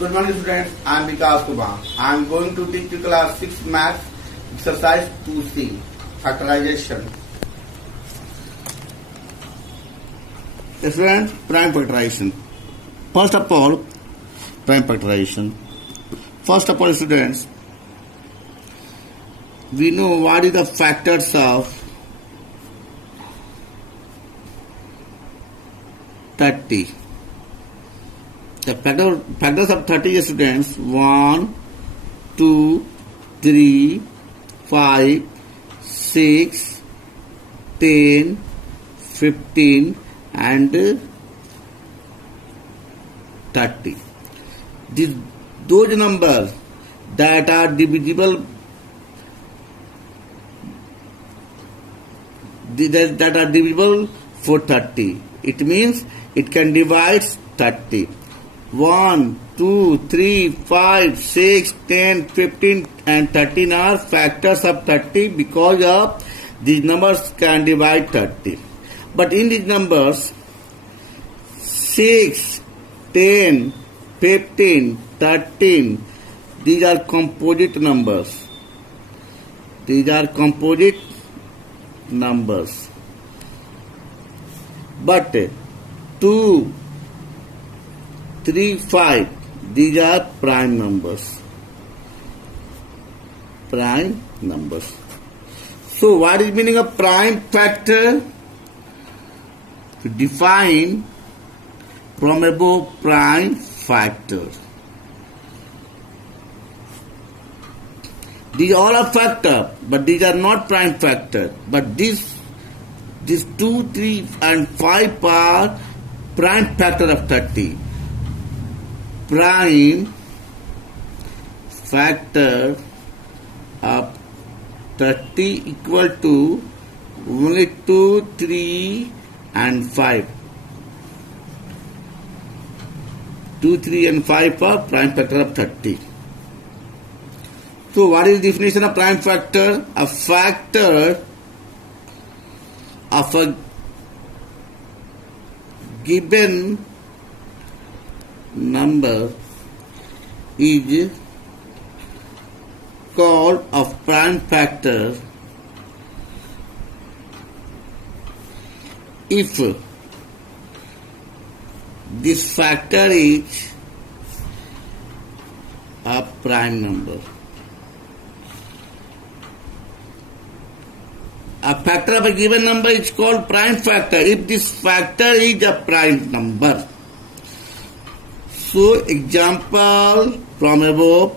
Good morning students, I am Vikas Kumar. I am going to teach you class 6 maths exercise 2C, factorization. Students, prime factorization. First of all, prime factorization. First of all students, we know what is the factors of 30. The factors of 30 students 1, 2, 3, 5, 6, 10, 15 and 30. Those numbers that are divisible for 30. It means it can divide 30. 1, 2, 3, 5, 6, 10, 15 and 13 are factors of 30 because of these numbers can divide 30. But in these numbers 6, 10, 15, 13, these are composite numbers. These are composite numbers. But 2, 3, 5, these are prime numbers. Prime numbers. So what is meaning of prime factor? To define from above prime factor. These all are factor, but these are not prime factor. But these 2, 3 and 5 are prime factor of 30. Prime factor of 30 equal to only 2, 3 and 5. 2, 3 and 5 are prime factor of 30. So what is the definition of prime factor? A factor of a given number is called a prime factor if this factor is a prime number. A factor of a given number is called prime factor if this factor is a prime number. So, example from above,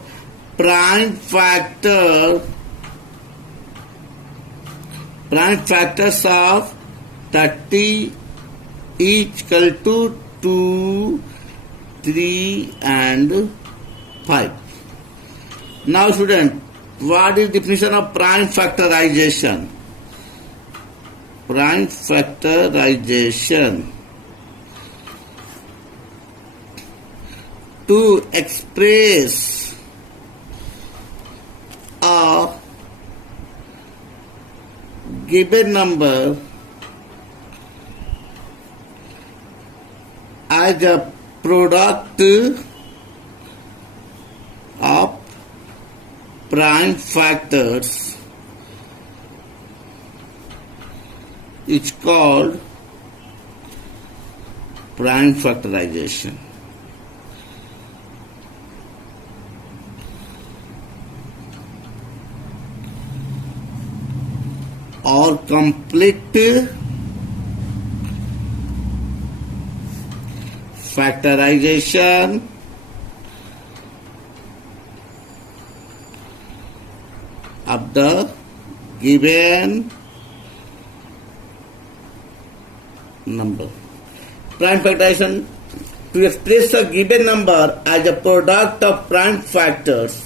prime factors of 30 each equal to 2, 3 and 5. Now student, what is the definition of prime factorization? Prime factorization. To express a given number as a product of prime factors is called prime factorization. Or complete factorization of the given number. Prime factorization to express a given number as a product of prime factors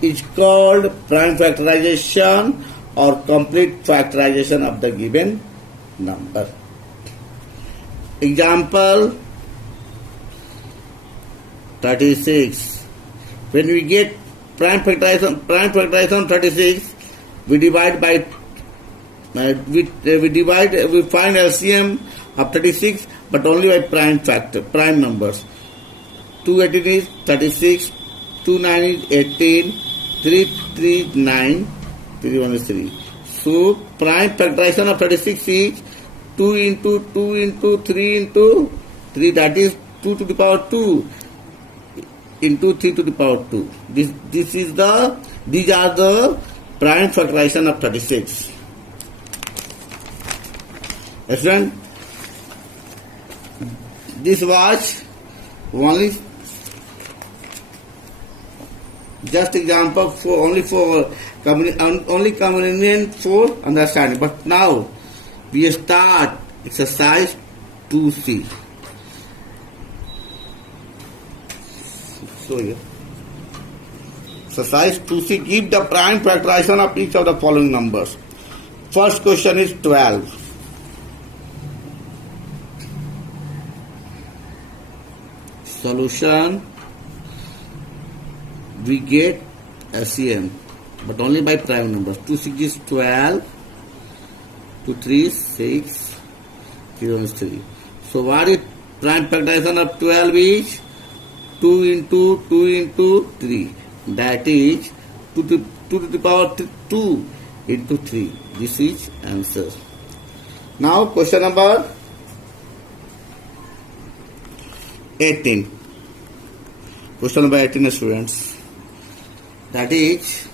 is called prime factorization or complete factorization of the given number. Example 36. When we get prime factorization 36, we divide by we find LCM of 36, but only by prime numbers. 218 is 36, 29 is 18, 3 is 9, 3 1 is 3. So prime factorization of 36 is 2 into 2 into 3 into 3, that is 2 to the power 2 into 3 to the power 2. These are the prime factorization of 36. Student, this was only just example for only convenient for understanding. But now we start exercise 2C. So here, exercise 2C, give the prime factorization of each of the following numbers. First question is 12. Solution, we get LCM, but only by prime numbers. 2 6 is 12, 2 3 is 6, 3 1 is 3. So what is prime factorization of 12 is 2 into 2 into 3. That is 2 to the power 2 into 3. This is answer. Now question number 18. Question number 18, students. That is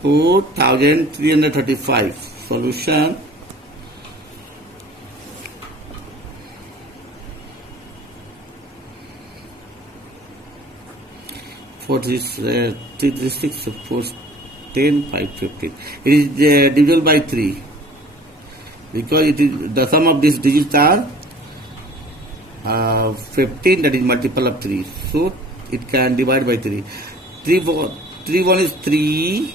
4335. Solution. For this 336, 4, 10, 5, 15. It is divisible by 3 because it is the sum of these digits are 15, that is multiple of 3. So it can divide by 3. 3 1 is 3,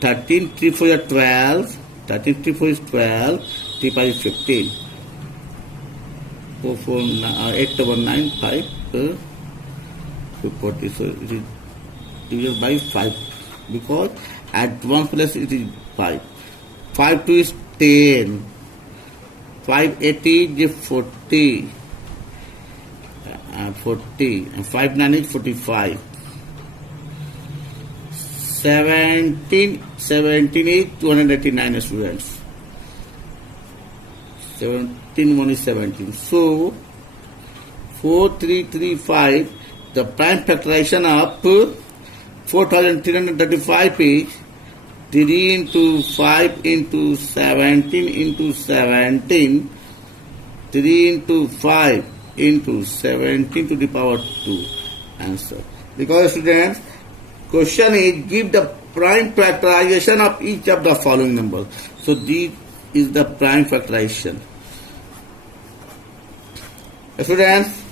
13, 3 4 is 12, 13 3 4 is 12, 3 5 is 15. 4 4 8 7 9 5 40. So it is divided by 5 because at one place it is 5. 5 2 is 10. 5 8 is 40. 40 and 5 9 is 45. 17 is 289, students. 17 1 is 17. So 4335, the prime factorization of 4335 is 3 into 5 into 17 into 17, 3 into 5 into 17 to the power 2. Answer. Because students, question is give the prime factorization of each of the following numbers. So this is the prime factorization. Students,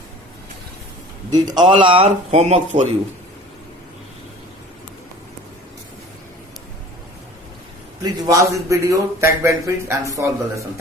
these all are homework for you. Please watch this video, take benefits and solve the lesson.